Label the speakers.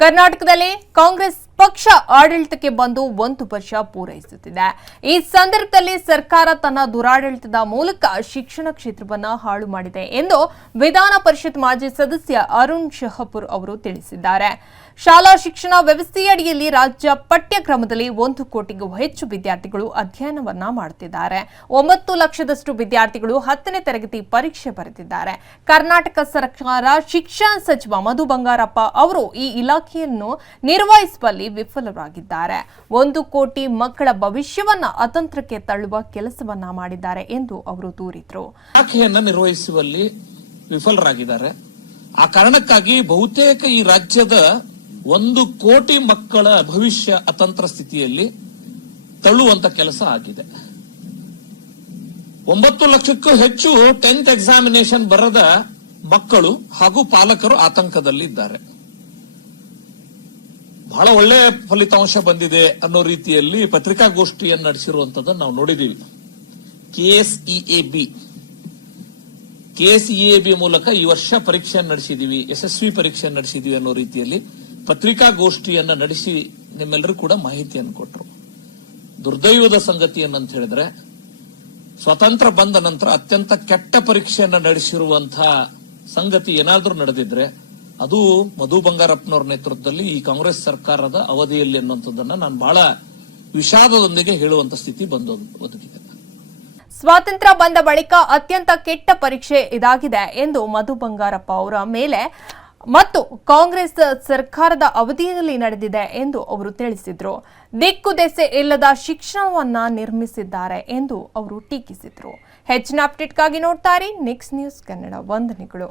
Speaker 1: ಕರ್ನಾಟಕದಲ್ಲಿ ಕಾಂಗ್ರೆಸ್ ಪಕ್ಷ ಆಡಳಿತಕ್ಕೆ ಬಂದು ಒಂದು ವರ್ಷ ಪೂರೈಸುತ್ತಿದೆ. ಈ ಸಂದರ್ಭದಲ್ಲಿ ಸರ್ಕಾರ ತನ್ನ ದುರಾಡಳಿತದ ಮೂಲಕ ಶಿಕ್ಷಣ ಕ್ಷೇತ್ರವನ್ನ ಹಾಳು ಮಾಡಿದೆ ಎಂದು ವಿಧಾನ ಪರಿಷತ್ ಮಾಜಿ ಸದಸ್ಯ ಅರುಣ್ ಶಹಪುರ್ ಅವರು ತಿಳಿಸಿದ್ದಾರೆ. ಶಾಲಾ ಶಿಕ್ಷಣ ವ್ಯವಸ್ಥೆಯಡಿಯಲ್ಲಿ ರಾಜ್ಯ ಪಠ್ಯಕ್ರಮದಲ್ಲಿ ಒಂದು ಕೋಟಿಗೂ ಹೆಚ್ಚು ವಿದ್ಯಾರ್ಥಿಗಳು ಅಧ್ಯಯನವನ್ನ ಮಾಡುತ್ತಿದ್ದಾರೆ ಒಂಬತ್ತು ಲಕ್ಷದಷ್ಟು ವಿದ್ಯಾರ್ಥಿಗಳು ಹತ್ತನೇ ತರಗತಿ ಪರೀಕ್ಷೆ ಬರೆದಿದ್ದಾರೆ. ಕರ್ನಾಟಕ ಸರ್ಕಾರ ಶಿಕ್ಷಣ ಸಚಿವ ಮಧು ಬಂಗಾರಪ್ಪ ಅವರು ಈ ಇಲಾಖೆಯನ್ನು ನಿರ್ವಹಿಸುವಲ್ಲಿ ವಿಫಲರಾಗಿದ್ದಾರೆ. ಒಂದು ಕೋಟಿ ಮಕ್ಕಳ ಭವಿಷ್ಯವನ್ನ ಅತಂತ್ರಕ್ಕೆ ತಳ್ಳುವ ಕೆಲಸವನ್ನ ಮಾಡಿದ್ದಾರೆ ಎಂದು ಅವರು ದೂರಿದ್ರು.
Speaker 2: ಇಲಾಖೆಯನ್ನ ನಿರ್ವಹಿಸುವಲ್ಲಿ ವಿಫಲರಾಗಿದ್ದಾರೆ. ಆ ಕಾರಣಕ್ಕಾಗಿ ಬಹುತೇಕ ಈ ರಾಜ್ಯದ ಒಂದು ಕೋಟಿ ಮಕ್ಕಳ ಭವಿಷ್ಯ ಅತಂತ್ರ ಸ್ಥಿತಿಯಲ್ಲಿ ತಳ್ಳುವಂತ ಕೆಲಸ ಆಗಿದೆ. ಒಂಬತ್ತು ಲಕ್ಷಕ್ಕೂ ಹೆಚ್ಚು ಟೆಂತ್ ಎಕ್ಸಾಮಿನೇಷನ್ ಬರದ ಮಕ್ಕಳು ಹಾಗೂ ಪಾಲಕರು ಆತಂಕದಲ್ಲಿದ್ದಾರೆ. ಬಹಳ ಒಳ್ಳೆ ಫಲಿತಾಂಶ ಬಂದಿದೆ ಅನ್ನೋ ರೀತಿಯಲ್ಲಿ ಪತ್ರಿಕಾಗೋಷ್ಠಿಯನ್ನು ನಡೆಸಿರುವಂತದ್ದನ್ನು ನಾವು ನೋಡಿದೀವಿ. ಕೆಎಸ್ಇಎ ಬಿ ಮೂಲಕ ಈ ವರ್ಷ ಪರೀಕ್ಷೆಯನ್ನು ನಡೆಸಿದೀವಿ, ಯಶಸ್ವಿ ಪರೀಕ್ಷೆ ನಡೆಸಿದೀವಿ ಅನ್ನೋ ರೀತಿಯಲ್ಲಿ ಪತ್ರಿಕಾಗೋಷ್ಠಿಯನ್ನು ನಡೆಸಿ ನಿಮ್ಮೆಲ್ಲರೂ ಕೂಡ ಮಾಹಿತಿಯನ್ನು ಕೊಟ್ಟರು ದುರ್ದೈವದ ಸಂಗತಿ ಏನಂತ ಹೇಳಿದ್ರೆ, ಸ್ವತಂತ್ರ ಬಂದ ನಂತರ ಅತ್ಯಂತ ಕೆಟ್ಟ ಪರೀಕ್ಷೆಯನ್ನು ನಡೆಸಿರುವಂತಹ ಸಂಗತಿ ಏನಾದರೂ ನಡೆದಿದ್ರೆ ಅದು ಮಧು ಬಂಗಾರಪ್ಪನವರ ನೇತೃತ್ವದಲ್ಲಿ ಈ ಕಾಂಗ್ರೆಸ್ ಸರ್ಕಾರದ ಅವಧಿಯಲ್ಲಿ ಅನ್ನುವಂಥದ್ದನ್ನ ನಾನು ಬಹಳ ವಿಷಾದದೊಂದಿಗೆ ಹೇಳುವಂತ ಸ್ಥಿತಿ ಬಂದು
Speaker 1: ಸ್ವಾತಂತ್ರ್ಯ ಬಂದ ಬಳಿಕ ಅತ್ಯಂತ ಕೆಟ್ಟ ಪರೀಕ್ಷೆ ಇದಾಗಿದೆ ಎಂದು ಮಧು ಬಂಗಾರಪ್ಪ ಅವರ ಮೇಲೆ ಮತ್ತು ಕಾಂಗ್ರೆಸ್ ಸರ್ಕಾರದ ಅವಧಿಯಲ್ಲಿ ನಡೆದಿದೆ ಎಂದು ಅವರು ತಿಳಿಸಿದ್ರು. ದಿಕ್ಕು ದೆಸೆ ಇಲ್ಲದ ಶಿಕ್ಷಣವನ್ನ ನಿರ್ಮಿಸಿದ್ದಾರೆ ಎಂದು ಅವರು ಟೀಕಿಸಿದ್ರು. ಹೆಚ್ಚಿನ ಅಪ್ಡೇಟ್ಗಾಗಿ ನೋಡ್ತಾರೆ ನೆಕ್ಸ್ಟ್ ನ್ಯೂಸ್ ಕನ್ನಡ ವಂದನೆಗಳು.